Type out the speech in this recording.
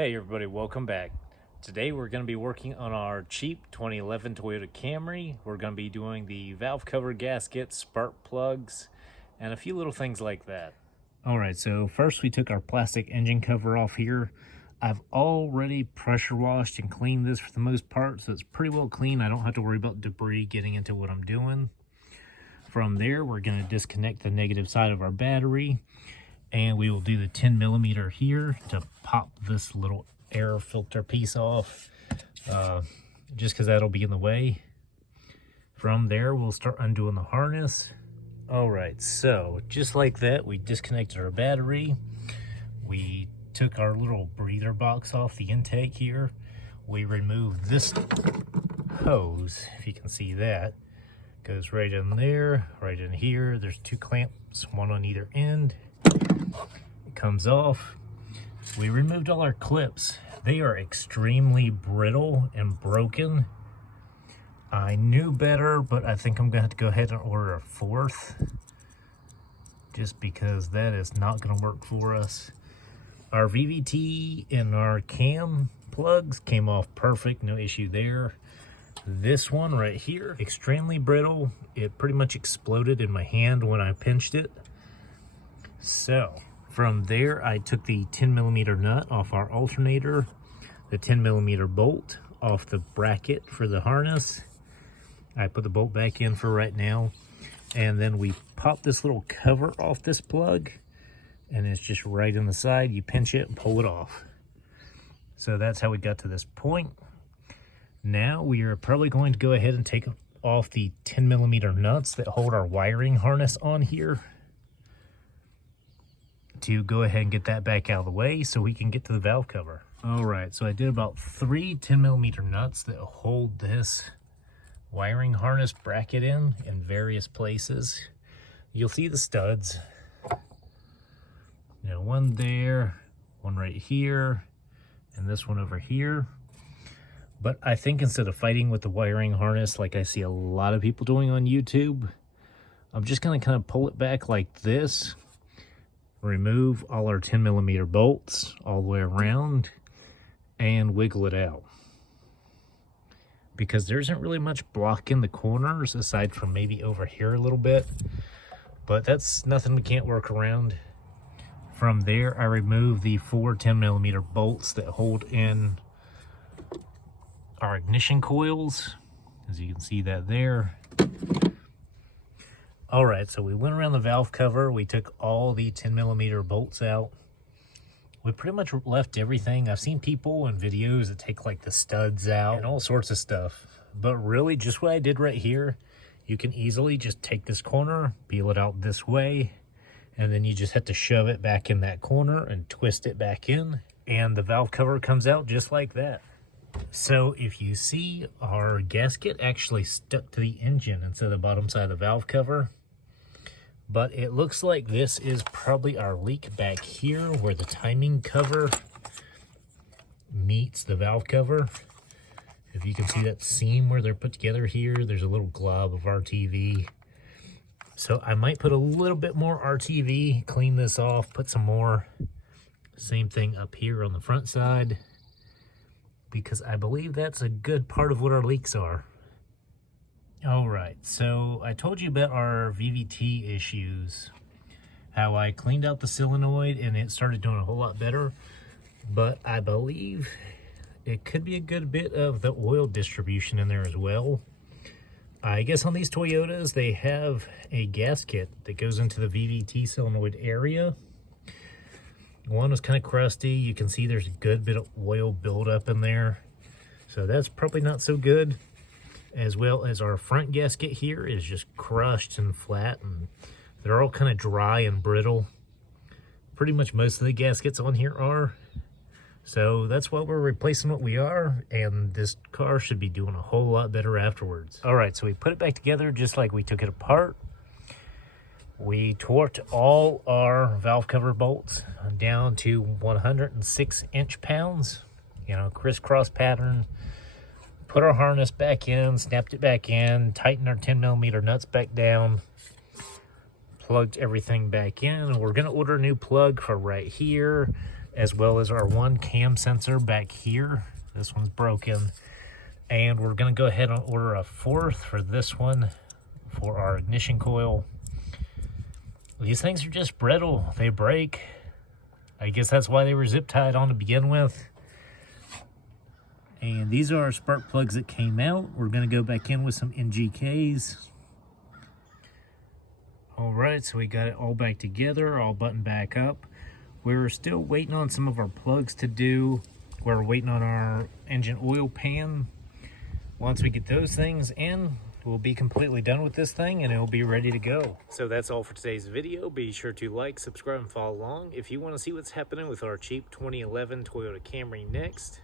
Hey everybody, welcome back. Today we're going to be working on our cheap 2011 Toyota Camry. We're going to be doing the valve cover gasket, spark plugs, and a few little things like that. Alright, so first we took our plastic engine cover off here. I've already pressure washed and cleaned this for the most part, so it's pretty well clean. I don't have to worry about debris getting into what I'm doing. From there, we're going to disconnect the negative side of our battery. And we will do the 10mm here to pop this little air filter piece off, just because that'll be in the way. From there, we'll start undoing the harness. All right, so just like that, we disconnected our battery. We took our little breather box off the intake here. We removed this hose, if you can see that. Goes right in there, right in here. There's two clamps, one on either end. It comes off. We removed all our clips. They are extremely brittle and broken. I knew better, but I think I'm gonna have to go ahead and order a fourth, just because that is not gonna work for us. Our VVT and our cam plugs came off perfect, no issue there. This one right here, extremely brittle. It pretty much exploded in my hand when I pinched it. So from there, I took the 10mm nut off our alternator, the 10mm bolt off the bracket for the harness. I put the bolt back in for right now. And then we pop this little cover off this plug, and it's just right in the side. You pinch it and pull it off. So that's how we got to this point. Now we are probably going to go ahead and take off the 10mm nuts that hold our wiring harness on here, to go ahead and get that back out of the way so we can get to the valve cover. All right, so I did about 3 10mm nuts that hold this wiring harness bracket in various places. You'll see the studs. You know, one there, one right here, and this one over here. But I think instead of fighting with the wiring harness like I see a lot of people doing on YouTube, I'm just gonna kind of pull it back like this, remove all our 10mm bolts all the way around, and wiggle it out. Because there isn't really much blocking the corners aside from maybe over here a little bit, but that's nothing we can't work around. From there, I remove the 4 10mm bolts that hold in our ignition coils, as you can see that there. All right, so we went around the valve cover. We took all the 10mm bolts out. We pretty much left everything. I've seen people in videos that take like the studs out and all sorts of stuff. But really, just what I did right here, you can easily just take this corner, peel it out this way, and then you just have to shove it back in that corner and twist it back in. And the valve cover comes out just like that. So if you see, our gasket actually stuck to the engine instead of the bottom side of the valve cover. But it looks like this is probably our leak back here where the timing cover meets the valve cover. If you can see that seam where they're put together here, there's a little glob of RTV. So I might put a little bit more RTV, clean this off, put some more. Same thing up here on the front side, because I believe that's a good part of what our leaks are. All right, so I told you about our VVT issues, how I cleaned out the solenoid and it started doing a whole lot better, but I believe it could be a good bit of the oil distribution in there as well. I guess on these Toyotas, they have a gasket that goes into the VVT solenoid area. One was kind of crusty. You can see there's a good bit of oil buildup in there, so that's probably not so good. As well as our front gasket here is just crushed and flat, and they're all kind of dry and brittle. Pretty much most of the gaskets on here are. So that's why we're replacing what we are, and this car should be doing a whole lot better afterwards. All right, so we put it back together just like we took it apart. We torqued all our valve cover bolts down to 106 inch-pounds, you know, crisscross pattern. Put our harness back in, snapped it back in, tightened our 10mm nuts back down, plugged everything back in. We're gonna order a new plug for right here. as well as our one cam sensor back here. This one's broken. And we're gonna go ahead and order a fourth for this one for our ignition coil. These things are just brittle, they break. I guess that's why they were zip tied on to begin with. And these are our spark plugs that came out. We're gonna go back in with some NGKs. All right, so we got it all back together, all buttoned back up. We're still waiting on some of our plugs to do. We're waiting on our engine oil pan. Once we get those things in, we'll be completely done with this thing and it'll be ready to go. So that's all for today's video. Be sure to like, subscribe, and follow along. If you want to see what's happening with our cheap 2011 Toyota Camry next,